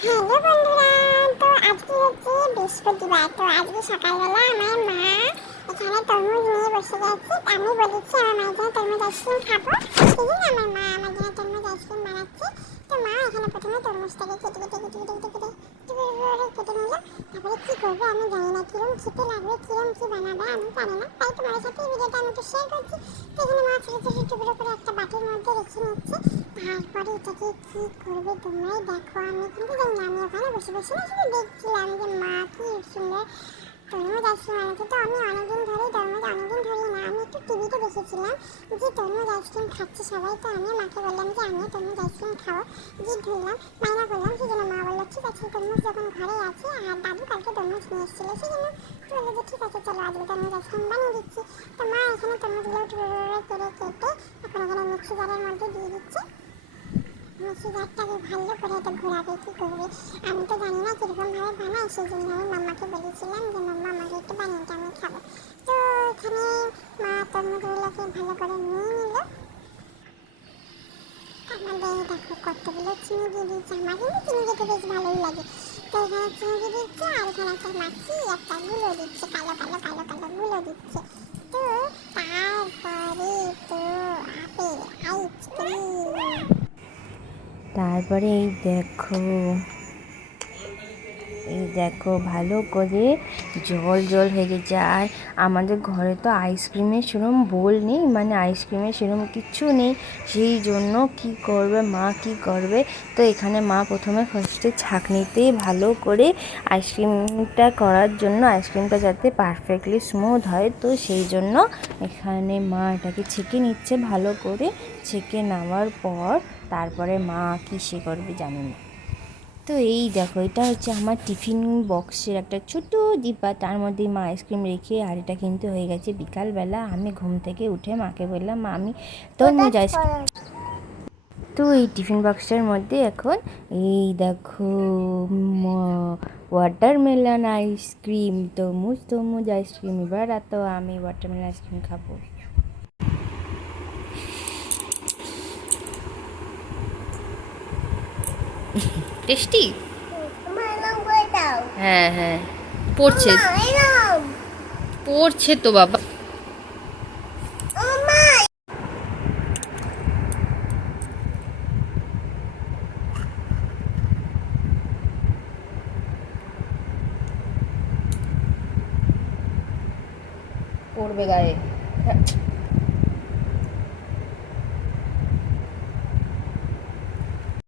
Hello বন্ধুরা তো আজকে হচ্ছে বৃহস্পতিবার তো আজকে সকালবেলা আমার মা এখানে তরমুজ নিয়ে বসে গেছে আমি বলেছি আমার মায়ের জন্য তরমুজ আইসক্রিম খাব জন্য আমার মা আমার জন্য তরমুজ আইসক্রিম বানাচ্ছে তো মা এখানে প্রথমে তরমুজটাকে কেটে কেটে কেটে কেটে কেটে কেটে নিল কি করব, আমি জানি না কিরম খেতে লাগবে, কিরম কি বানাবে, আমি জানি না। তাই তোমার সাথে এই ভিডিওটা আমি একটু শেয়ার করছি। এখানে মা ছোটো ছোটো টুকরো করে একটা বাটির মধ্যে রেখে নিচ্ছে। তারপরে এটাকে কি করবে তোমরাই দেখো, আমি কিন্তু জানি না, আমি ওখানে বসে বসে না শুধু দেখছিলাম যে মা কি সুন্দর তরমুজ আইসক্রিম আনছে তো আমি অনেকদিন ধরেই তরমুজ অনেকদিন ধরেই না, আমি একটু টিভিতে দেখেছিলাম যে তরমুজ আইসক্রিম খাচ্ছে সবাই। তো আমি মাকে বললাম যে, আমিও তরমুজ আইসক্রিম খাব। যে ধরলাম, মাইনা করলাম আছে তরমুজ যখন ঘরে আছে, আর দাদু কালকে তরমুজ নিয়ে এসেছিল সেই জন্য বলল যে ঠিক আছে, চলো আজকে তরমুজ আইসক্রিম বানিয়ে দিচ্ছি। তো মা এখানে তরমুজগুলো টুকরো করে কেটে, এখন এখানে মিক্সি জারের মধ্যে দিয়ে দিচ্ছে। মিক্সি জারটাকে ভালো করে এটা ঘোরাবে, কী করবে? আমি তো জানি না কীরকমভাবে বানাই সেই জন্য আমি মাম্মাকে বলেছিলাম যে, মাম্মা, আমাকে একটু বানিয়ে আমি খাব। তো এখানে মা তরমুজগুলোকে ভালো করে নিয়ে নিল আমাদের দেখো কতগুলো দিয়ে দিচ্ছে আমার কিন্তু চিনি দিতে বেশ ভালোই লাগে তো এখানে দিয়ে দিচ্ছে আর এখানে একটা মাছি একটা গুলো দিচ্ছে কালো কালো কালো কালো গুলো দিচ্ছে তো তারপরে তো আপেল আইসক্রিম তারপরে এই দেখো এই দেখো, ভালো করে জল জল হয়ে গেছে। আর আমাদের ঘরে তো আইসক্রিমের সেরম বোল নেই মানে আইসক্রিমের সেরম কিছু নেই। সেই জন্য কি করবে, মা কি করবে? তো এখানে মা প্রথমে ফার্স্টে ছাঁকনিতে ভালো করে আইসক্রিমটা করার জন্য আইসক্রিমটা যাতে পারফেক্টলি স্মুথ হয়। তো সেই জন্য এখানে মা এটাকে ছেঁকে নিচ্ছে ভালো করে। ছেঁকে নেওয়ার পর তারপরে মা কী সে করবে জানি না। তো এই দেখো এটা হচ্ছে আমার টিফিন বক্সের একটা ছোট ডিব্বা। তার মধ্যে মা আইসক্রিম রেখে আর এটা কিন্তু হয়ে গেছে বিকালবেলা। আমি ঘুম থেকে উঠে মাকে বললাম মা আমি তরমুজ আইসক্রিম। তো এই টিফিন বক্সের মধ্যে এখন এই দেখো ওয়াটারমেলন আইসক্রিম তরমুজ তরমুজ আইসক্রিম। এবার তো আমি ওয়াটারমেলন আইসক্রিম খাব। টেস্টি? হ্যাঁ হ্যাঁ। পড়ছে। পড়ছে তো বাবা। পড়বে গায়ে।